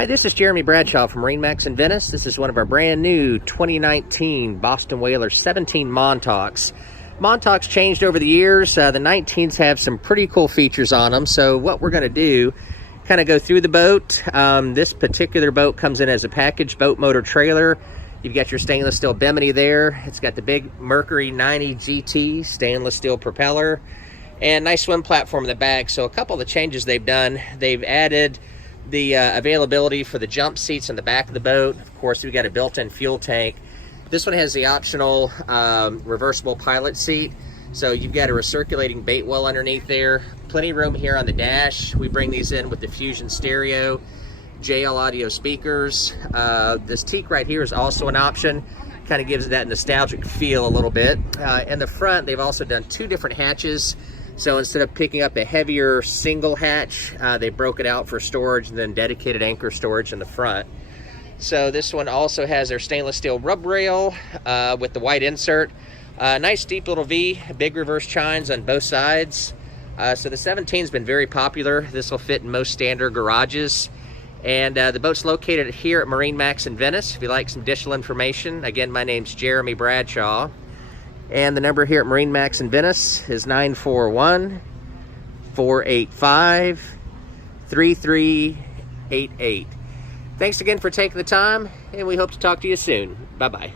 Hi, this is Jeremy Bradshaw from MarineMax in Venice. This is one of our brand new 2019 Boston Whaler 17 Montauks. Montauks changed over the years. The 19s have some pretty cool features on them. So what we're going to do, kind of go through the boat. This particular boat comes in as a package boat motor trailer. You've got your stainless steel bimini there. It's got the big Mercury 90 GT stainless steel propeller and nice swim platform in the back. So a couple of the changes they've done, they've added the availability for the jump seats in the back of the boat. Of course, we've got a built-in fuel tank. This one has the optional reversible pilot seat. So you've got a recirculating bait well underneath there. Plenty of room here on the dash. We bring these in with the Fusion stereo, JL audio speakers. This teak right here is also an option. Kind of gives it that nostalgic feel a little bit. In the front, they've also done two different hatches. So instead of picking up a heavier single hatch, they broke it out for storage and then dedicated anchor storage in the front. So this one also has their stainless steel rub rail with the white insert. Nice deep little V, big reverse chines on both sides. So the 17's been very popular. This will fit in most standard garages. And the boat's located here at MarineMax in Venice. If you'd like some additional information, again, my name's Jeremy Bradshaw. And the number here at MarineMax in Venice is 941-485-3388. Thanks again for taking the time, and we hope to talk to you soon. Bye-bye.